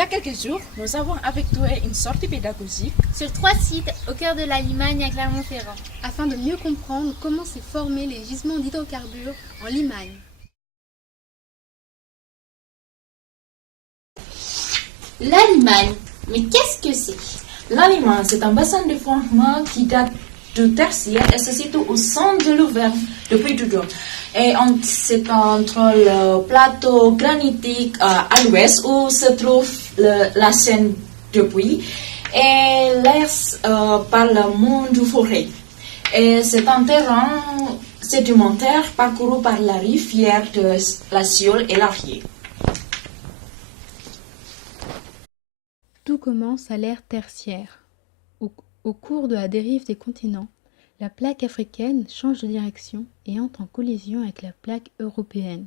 Il y a quelques jours, nous avons effectué une sortie pédagogique sur 3 sites au cœur de la Limagne à Clermont-Ferrand, afin de mieux comprendre comment s'est formés les gisements d'hydrocarbures en Limagne. La Limagne, mais qu'est-ce que c'est? La Limagne, c'est un bassin de formation qui date du Tertiaire et se situe au centre de l'Auvergne depuis toujours. Et c'est entre le plateau granitique à l'ouest où se trouve la chaîne de Puy et l'est par le mont du Forêt. Et c'est un terrain sédimentaire parcouru par la rivière de la Sioule et l'Arié. Tout commence à l'ère tertiaire. Au cours de la dérive des continents, la plaque africaine change de direction et entre en collision avec la plaque européenne.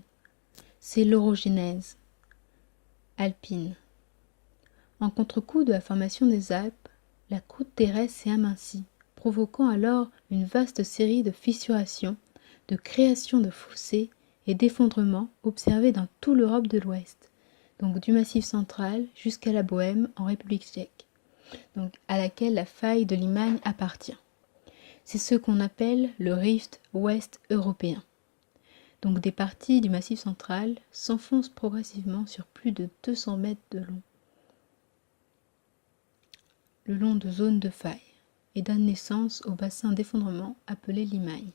C'est l'orogénèse alpine. En contre-coup de la formation des Alpes, la croûte terrestre s'est amincie, provoquant alors une vaste série de fissurations, de créations de fossés et d'effondrements observés dans toute l'Europe de l'Ouest, donc du Massif central jusqu'à la Bohême en République tchèque, donc à laquelle la faille de Limagne appartient. C'est ce qu'on appelle le rift ouest européen. Donc des parties du Massif central s'enfoncent progressivement sur plus de 200 mètres de long, le long de zones de faille, et donnent naissance au bassin d'effondrement appelé Limagne.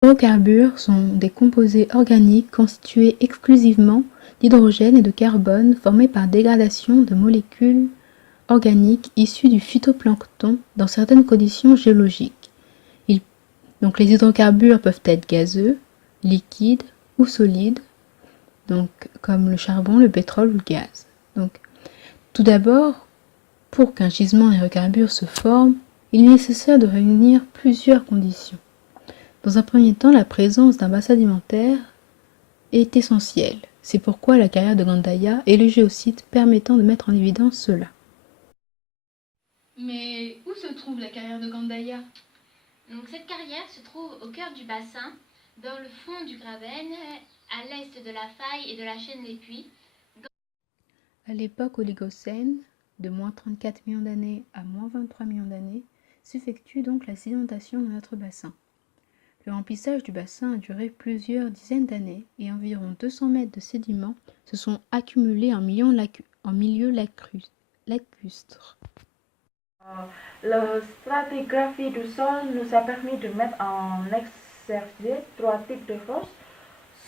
Les hydrocarbures sont des composés organiques constitués exclusivement d'hydrogène et de carbone formés par dégradation de molécules organiques issues du phytoplancton dans certaines conditions géologiques. Donc les hydrocarbures peuvent être gazeux, liquides ou solides, donc comme le charbon, le pétrole ou le gaz. Donc, tout d'abord, pour qu'un gisement d'hydrocarbures se forme, il est nécessaire de réunir plusieurs conditions. Dans un premier temps, la présence d'un bassin alimentaire est essentielle. C'est pourquoi la carrière de Gandaya est le géosite permettant de mettre en évidence cela. Mais où se trouve la carrière de Gandaya? Donc cette carrière se trouve au cœur du bassin, dans le fond du Graben, à l'est de la faille et de la chaîne des puits. À l'époque oligocène, de moins 34 millions d'années à moins 23 millions d'années, s'effectue donc la sédimentation de notre bassin. Le remplissage du bassin a duré plusieurs dizaines d'années et environ 200 mètres de sédiments se sont accumulés en milieu lacustre. La stratigraphie du sol nous a permis de mettre en exergue trois types de roches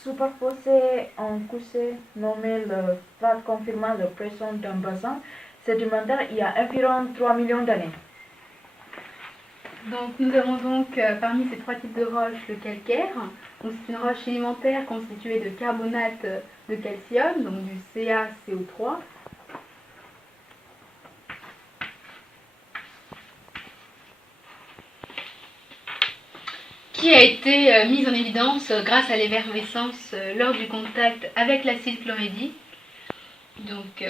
superposées en couches nommées le strate confirmant la pression d'un bassin sédimentaire il y a environ 3 millions d'années. Donc nous avons donc parmi ces trois types de roches le calcaire. Donc c'est une roche sédimentaire constituée de carbonate de calcium, donc du CaCO3. Qui a été mise en évidence grâce à l'effervescence lors du contact avec l'acide chlorhydrique. Donc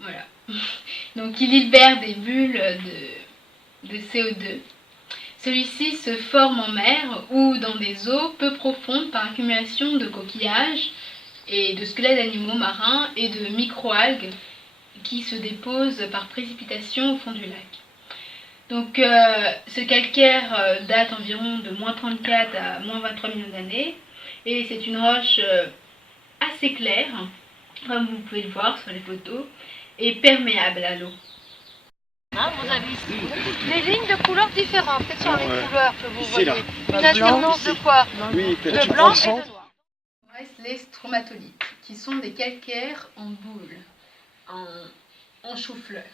voilà. Donc il libère des bulles de CO2. Celui-ci se forme en mer ou dans des eaux peu profondes par accumulation de coquillages et de squelettes d'animaux marins et de microalgues qui se déposent par précipitation au fond du lac. Donc ce calcaire date environ de moins 34 à moins 23 millions d'années et c'est une roche assez claire, comme vous pouvez le voir sur les photos, et perméable à l'eau. Vous avez des lignes de couleurs différentes. Quelles sont les couleurs que vous voyez? Une alternance de quoi? De blanc et de noir. Il reste les stromatolites, qui sont des calcaires en boule, en chou-fleur.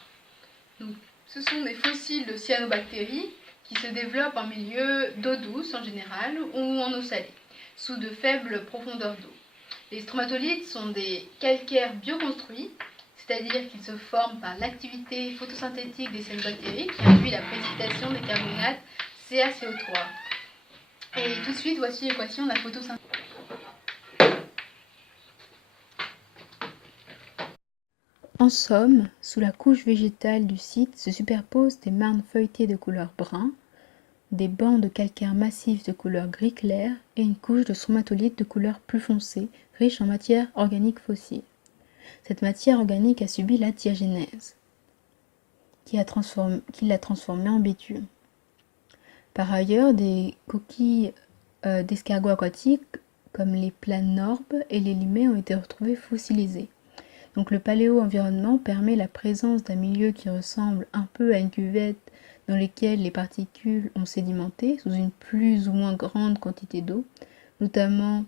Donc, ce sont des fossiles de cyanobactéries qui se développent en milieu d'eau douce en général ou en eau salée, sous de faibles profondeurs d'eau. Les stromatolites sont des calcaires bioconstruits, c'est-à-dire qu'ils se forment par l'activité photosynthétique des cyanobactéries qui induit la précipitation des carbonates CaCO3. Et tout de suite, voici l'équation de la photosynthèse. En somme, sous la couche végétale du site se superposent des marnes feuilletées de couleur brun, des bancs de calcaire massif de couleur gris clair et une couche de stromatolites de couleur plus foncée, riche en matière organique fossile. Cette matière organique a subi la diagénèse, qui l'a transformée en bitume. Par ailleurs, des coquilles d'escargots aquatiques, comme les planorbes et les limets, ont été retrouvées fossilisées. Donc le paléo-environnement permet la présence d'un milieu qui ressemble un peu à une cuvette dans laquelle les particules ont sédimenté sous une plus ou moins grande quantité d'eau, notamment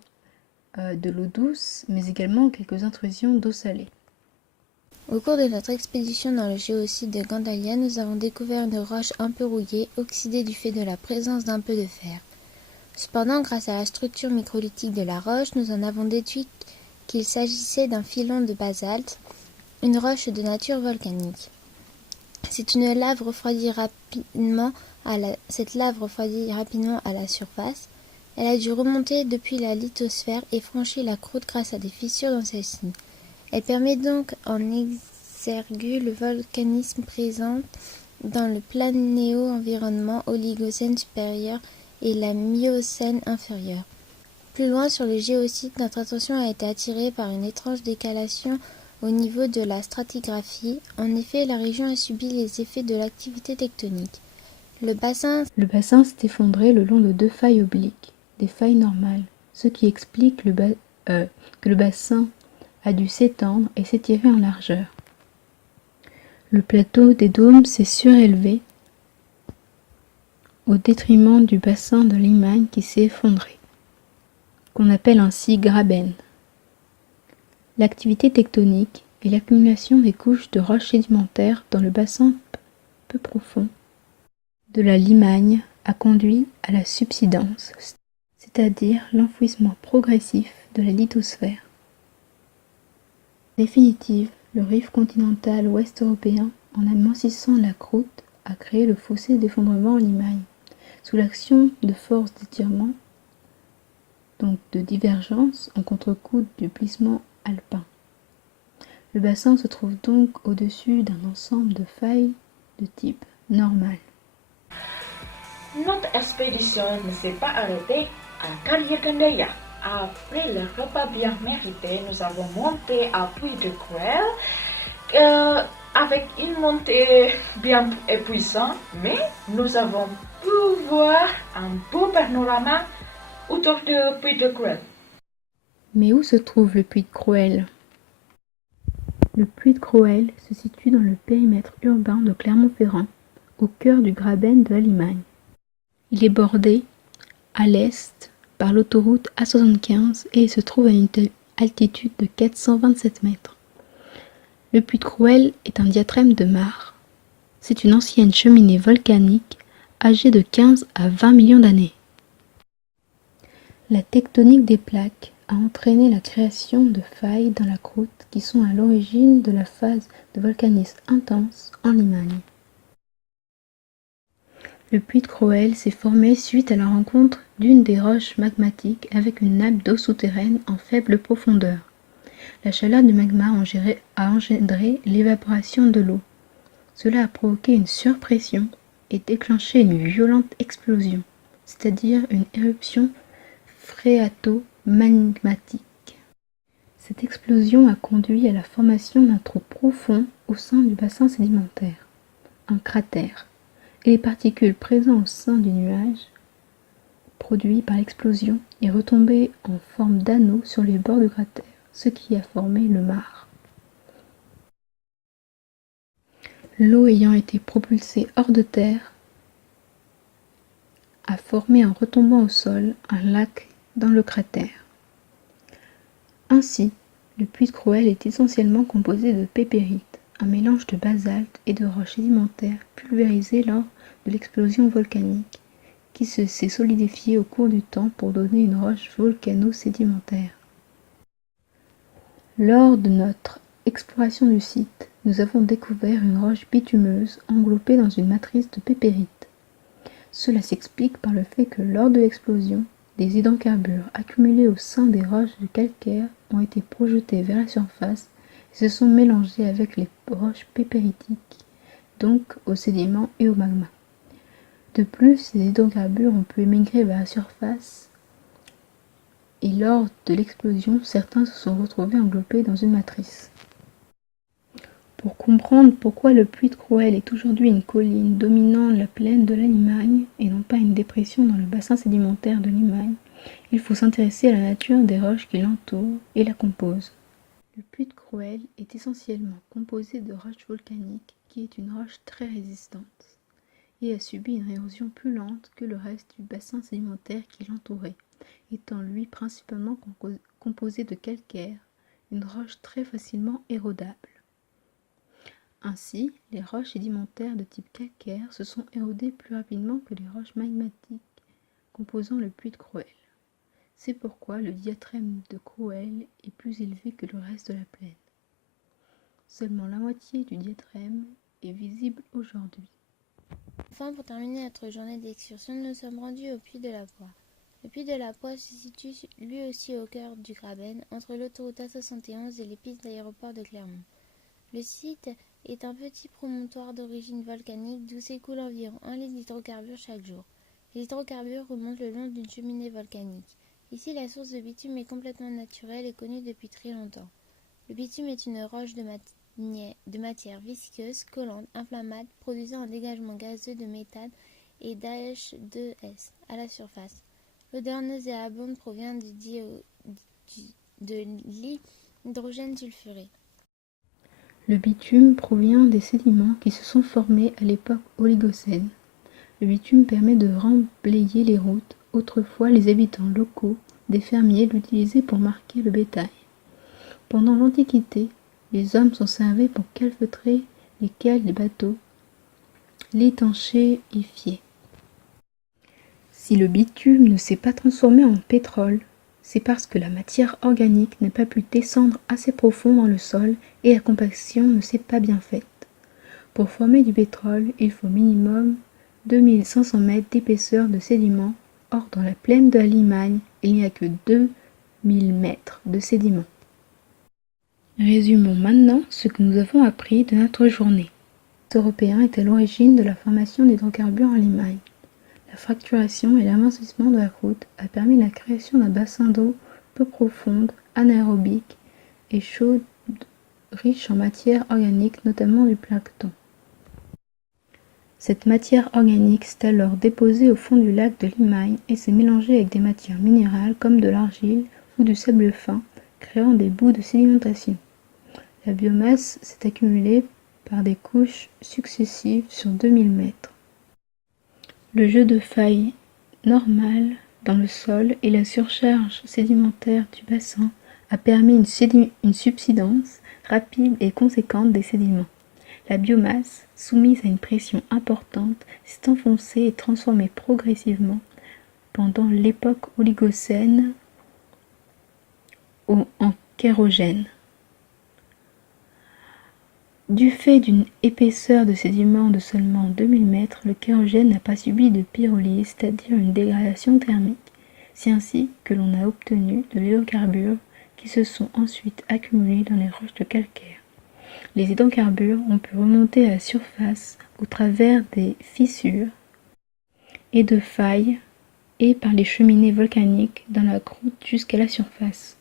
de l'eau douce, mais également quelques intrusions d'eau salée. Au cours de notre expédition dans le géosite de Gandalia, nous avons découvert une roche un peu rouillée, oxydée du fait de la présence d'un peu de fer. Cependant, grâce à la structure microlithique de la roche, nous en avons déduit qu'il s'agissait d'un filon de basalte, une roche de nature volcanique. Cette lave refroidit rapidement à la surface. Elle a dû remonter depuis la lithosphère et franchir la croûte grâce à des fissures dans celle-ci. Elle permet donc en exergue le volcanisme présent dans le planéo-environnement Oligocène supérieur et la Miocène inférieur. Plus loin sur le géosite, notre attention a été attirée par une étrange décalation au niveau de la stratigraphie. En effet, la région a subi les effets de l'activité tectonique. Le bassin s'est effondré le long de 2 failles obliques, des failles normales, ce qui explique que le bassin a dû s'étendre et s'étirer en largeur. Le plateau des dômes s'est surélevé au détriment du bassin de Limagne qui s'est effondré, qu'on appelle ainsi graben. L'activité tectonique et l'accumulation des couches de roches sédimentaires dans le bassin peu profond de la Limagne a conduit à la subsidence, c'est-à-dire l'enfouissement progressif de la lithosphère. En définitive, le rift continental ouest européen, en amincissant la croûte, a créé le fossé d'effondrement en Limagne, sous l'action de forces d'étirement, donc de divergence en contre-coup du plissement alpin. Le bassin se trouve donc au-dessus d'un ensemble de failles de type normal. Notre expédition ne s'est pas arrêtée à la carrière Gandalia. Après le repas bien mérité, nous avons monté à Puy de Cruel avec une montée bien puissante, mais nous avons pu voir un beau panorama autour de Puy de Cruel. Mais où se trouve le Puy de Cruel ? Le Puy de Cruel se situe dans le périmètre urbain de Clermont-Ferrand, au cœur du Graben de la Limagne. Il est bordé, à l'est, par l'autoroute A75 et se trouve à une altitude de 427 mètres. Le Puy de Cruel est un diatrème de marre. C'est une ancienne cheminée volcanique âgée de 15 à 20 millions d'années. La tectonique des plaques a entraîné la création de failles dans la croûte qui sont à l'origine de la phase de volcanisme intense en Limagne. Le Puy de Cruel s'est formé suite à la rencontre d'une des roches magmatiques avec une nappe d'eau souterraine en faible profondeur. La chaleur du magma a engendré l'évaporation de l'eau. Cela a provoqué une surpression et déclenché une violente explosion, c'est-à-dire une éruption phréato-magmatique. Cette explosion a conduit à la formation d'un trou profond au sein du bassin sédimentaire, un cratère, et les particules présentes au sein du nuage produit par l'explosion est retombé en forme d'anneau sur les bords du cratère, ce qui a formé le mare. L'eau ayant été propulsée hors de terre a formé en retombant au sol un lac dans le cratère. Ainsi, le Puy de Cruel est essentiellement composé de pépérite, un mélange de basalte et de roches sédimentaires pulvérisées lors de l'explosion volcanique, qui s'est solidifiée au cours du temps pour donner une roche volcano-sédimentaire. Lors de notre exploration du site, nous avons découvert une roche bitumeuse enveloppée dans une matrice de pépérite. Cela s'explique par le fait que lors de l'explosion, des hydrocarbures accumulés au sein des roches de calcaire ont été projetés vers la surface et se sont mélangés avec les roches pépéritiques, donc aux sédiments et au magma. De plus, ces hydrocarbures ont pu émigrer vers la surface et lors de l'explosion, certains se sont retrouvés enveloppés dans une matrice. Pour comprendre pourquoi le puits de Crouël est aujourd'hui une colline dominant la plaine de la Limagne et non pas une dépression dans le bassin sédimentaire de Limagne, il faut s'intéresser à la nature des roches qui l'entourent et la composent. Le puits de Crouël est essentiellement composé de roches volcaniques, qui est une roche très résistante, et a subi une érosion plus lente que le reste du bassin sédimentaire qui l'entourait, étant lui principalement composé de calcaire, une roche très facilement érodable. Ainsi, les roches sédimentaires de type calcaire se sont érodées plus rapidement que les roches magmatiques composant le puits de Crouël. C'est pourquoi le diatrème de Crouël est plus élevé que le reste de la plaine. Seulement la moitié du diatrème est visible aujourd'hui. Enfin, pour terminer notre journée d'excursion, nous sommes rendus au puits de la Poix. Le puits de la Poix se situe lui aussi au cœur du Graben, entre l'autoroute A71 et les pistes d'aéroport de Clermont. Le site est un petit promontoire d'origine volcanique d'où s'écoule environ 1 litre d'hydrocarbures chaque jour. Les hydrocarbures remontent le long d'une cheminée volcanique. Ici, la source de bitume est complètement naturelle et connue depuis très longtemps. Le bitume est une roche de matière visqueuse, collante, inflammable, produisant un dégagement gazeux de méthane et d'H2S à la surface. L'odeur nauséabonde provient de l'hydrogène sulfuré. Le bitume provient des sédiments qui se sont formés à l'époque oligocène. Le bitume permet de remblayer les routes. Autrefois, les habitants locaux, des fermiers, l'utilisaient pour marquer le bétail. Pendant l'Antiquité, les hommes s'en servaient pour calfeutrer les cales des bateaux, l'étanchéifier. Si le bitume ne s'est pas transformé en pétrole, c'est parce que la matière organique n'a pas pu descendre assez profond dans le sol et la compaction ne s'est pas bien faite. Pour former du pétrole, il faut minimum 2500 mètres d'épaisseur de sédiments. Or, dans la plaine de la Limagne, il n'y a que 2000 mètres de sédiments. Résumons maintenant ce que nous avons appris de notre journée. Les Européens est à l'origine de la formation d'hydrocarbures en Limagne. La fracturation et l'amincissement de la croûte a permis la création d'un bassin d'eau peu profonde, anaérobique et chaude, riche en matière organique, notamment du plancton. Cette matière organique s'est alors déposée au fond du lac de Limagne et s'est mélangée avec des matières minérales comme de l'argile ou du sable fin, créant des boues de sédimentation. La biomasse s'est accumulée par des couches successives sur 2000 mètres. Le jeu de failles normal dans le sol et la surcharge sédimentaire du bassin a permis une subsidence rapide et conséquente des sédiments. La biomasse, soumise à une pression importante, s'est enfoncée et transformée progressivement pendant l'époque oligocène en kérogène. Du fait d'une épaisseur de sédiments de seulement 2000 mètres, le kérogène n'a pas subi de pyrolyse, c'est-à-dire une dégradation thermique. C'est ainsi que l'on a obtenu de l'hydrocarbure qui se sont ensuite accumulés dans les roches de calcaire. Les hydrocarbures ont pu remonter à la surface au travers des fissures et de failles et par les cheminées volcaniques dans la croûte jusqu'à la surface.